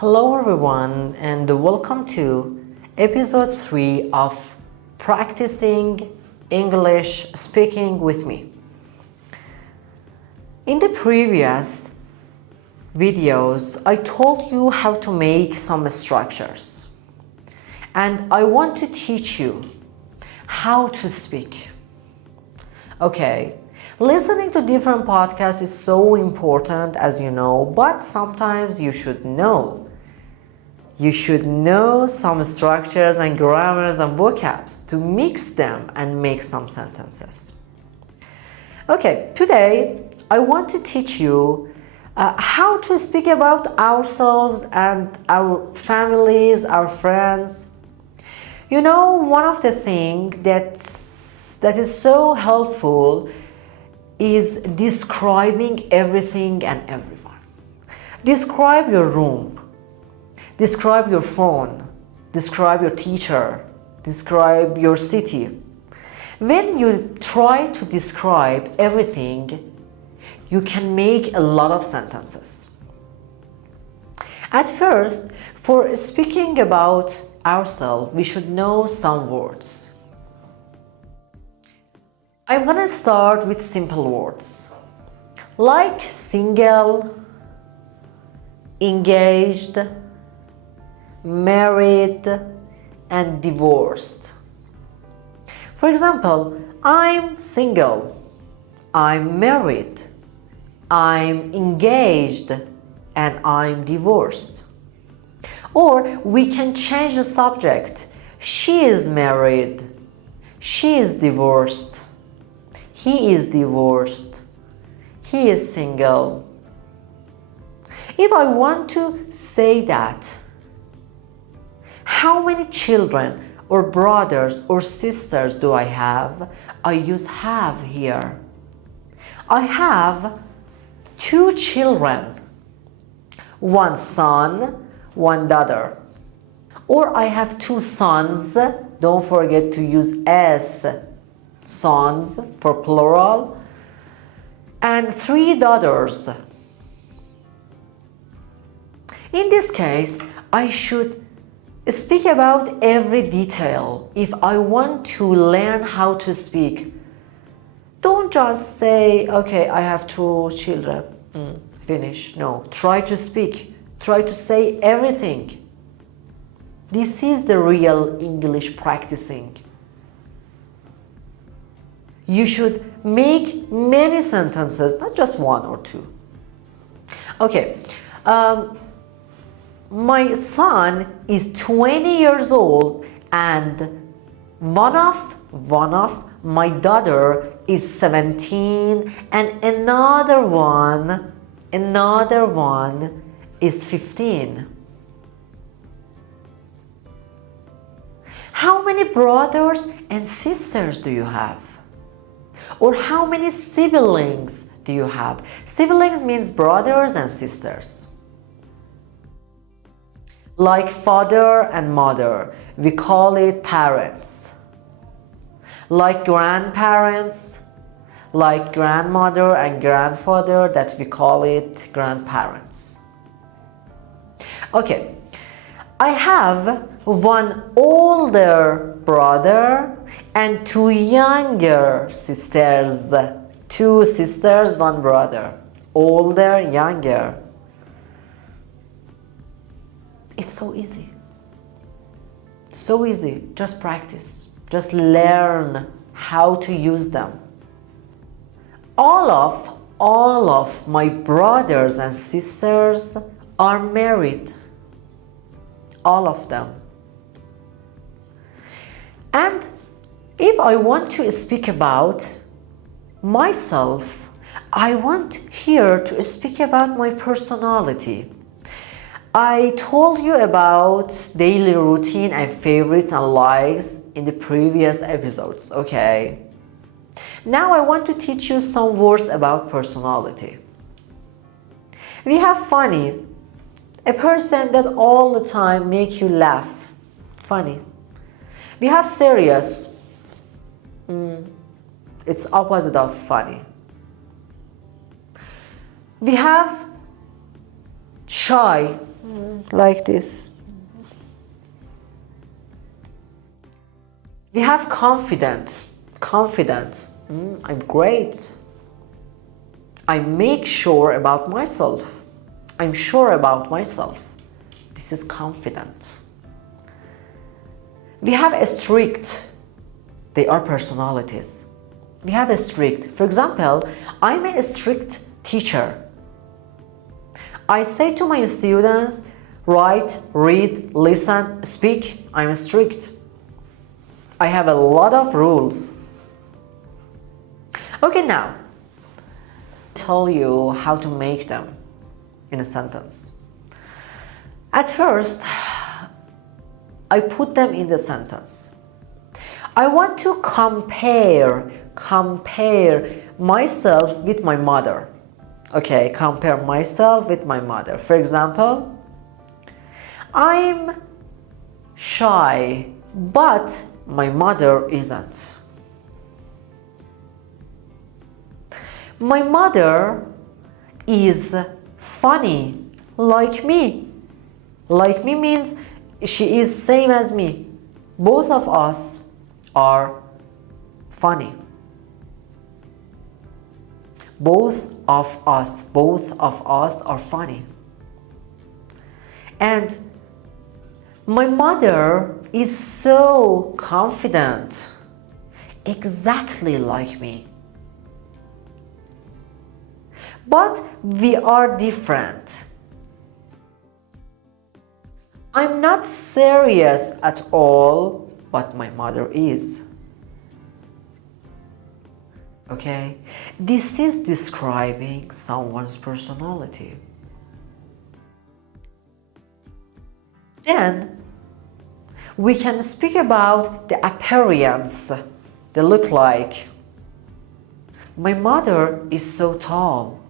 Hello everyone and welcome to episode 3 of Practicing English Speaking with me. In the previous videos, I told you how to make some structures, and I want to teach you how to speak. Okay, listening to different podcasts is so important, as you know, but sometimes you should know some structures and grammars and vocabs to mix them and make some sentences. Okay, today I want to teach you how to speak about ourselves and our families, our friends. You know, one of the things that is so helpful is describing everything and everyone. Describe your room. Describe your phone, describe your teacher, describe your city. When you try to describe everything, you can make a lot of sentences. At first, for speaking about ourselves, we should know some words. I'm gonna start with simple words like single, engaged, married, and divorced. For example, I'm single, I'm married, I'm engaged, and I'm divorced. Or we can change the subject. She is married, she is divorced, he is divorced, he is single. If I want to say that, how many children or brothers or sisters do I have? I use have here. I have 2 children, 1 son, 1 daughter. Or I have 2 sons, don't forget to use s, sons for plural, and 3 daughters. In this case, I should speak about every detail. If I want to learn how to speak, don't just say, okay, I have 2 children, finish. No, try to speak. Try to say everything. This is the real English practicing. You should make many sentences, not just 1 or 2. Okay. My son is 20 years old and one of my daughter is 17 and another one is 15. How many brothers and sisters do you have? Or how many siblings do you have? Siblings means brothers and sisters. Like father and mother, we call it parents. Like grandparents, like grandmother and grandfather, that we call it grandparents. Okay, I have 1 older brother and 2 younger sisters. 2 sisters, 1 brother. Older, younger. It's so easy. So easy. Just practice. Just learn how to use them. All of my brothers and sisters are married. All of them. And if I want to speak about myself, I want here to speak about my personality. I told you about daily routine and favorites and likes in the previous episodes, okay? Now I want to teach you some words about personality. We have funny, a person that all the time make you laugh, funny. We have serious, it's opposite of funny. We have shy, like this. We have confident. I'm great. I make sure about myself. I'm sure about myself. This is confident. We have a strict. They are personalities. We have a strict. For example, I'm a strict teacher. I say to my students, write, read, listen, speak. I'm strict. I have a lot of rules. Okay, now, tell you how to make them in a sentence. At first, I put them in the sentence. I want to compare myself with my mother. Okay, compare myself with my mother. For example, I'm shy, but my mother isn't. My mother is funny like me. Like me means she is same as me. Both of us are funny. Both of us are funny. And my mother is so confident, exactly like me. But we are different. I'm not serious at all, but my mother is. Okay? This is describing someone's personality. Then we can speak about the appearance, the look like. My mother is so tall,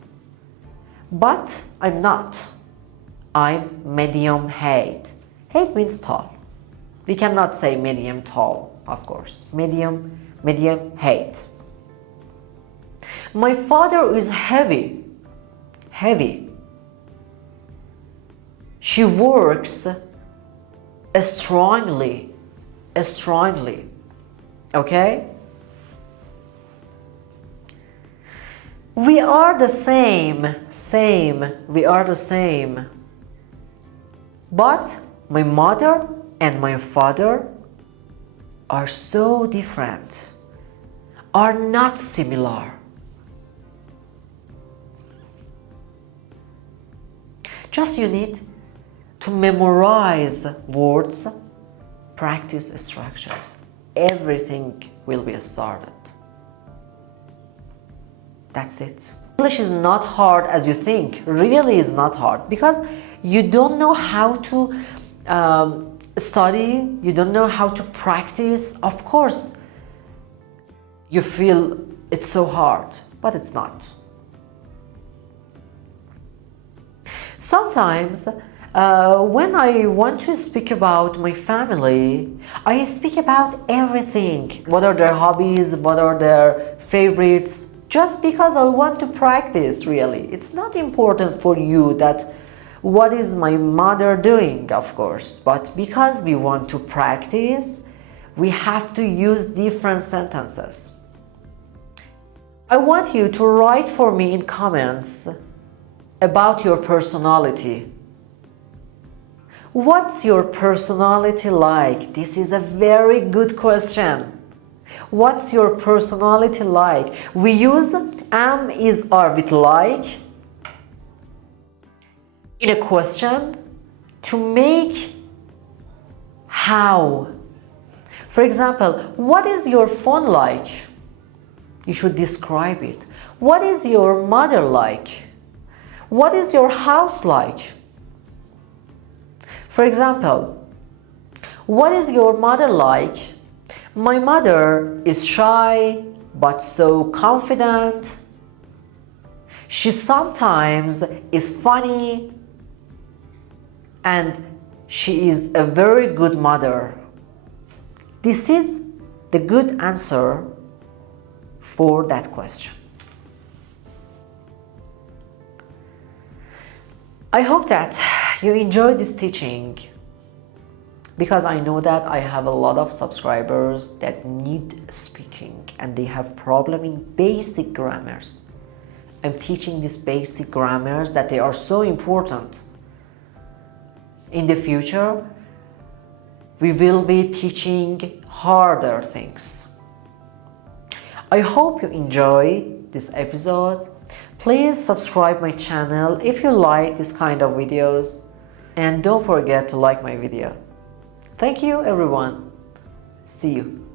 but I'm not. I'm medium height. Height means tall. We cannot say medium tall, of course. Medium height. My father is heavy. She works strongly. Okay? We are the same. We are the same. But my mother and my father are so different, are not similar. Just you need to memorize words, practice structures. Everything will be started. That's it. English is not hard as you think. Really is not hard because you don't know how to study, you don't know how to practice. Of course, you feel it's so hard, but it's not. Sometimes when I want to speak about my family, I speak about everything. What are their hobbies? What are their favorites? Just because I want to practice, really. It's not important for you that what is my mother doing, of course. But because we want to practice, we have to use different sentences. I want you to write for me in comments about your personality. What's your personality like? This is a very good question. What's your personality like? We use am, is, are with like in a question to make how. For example, what is your phone like? You should describe it. What is your mother like? What is your house like? For example, what is your mother like? My mother is shy, but so confident. She sometimes is funny, and she is a very good mother. This is the good answer for that question. I hope that you enjoyed this teaching, because I know that I have a lot of subscribers that need speaking and they have problem in basic grammars. I'm teaching these basic grammars that they are so important. In the future, we will be teaching harder things. I hope you enjoyed this episode. Please subscribe my channel if you like this kind of videos, and don't forget to like my video. Thank you everyone. See you.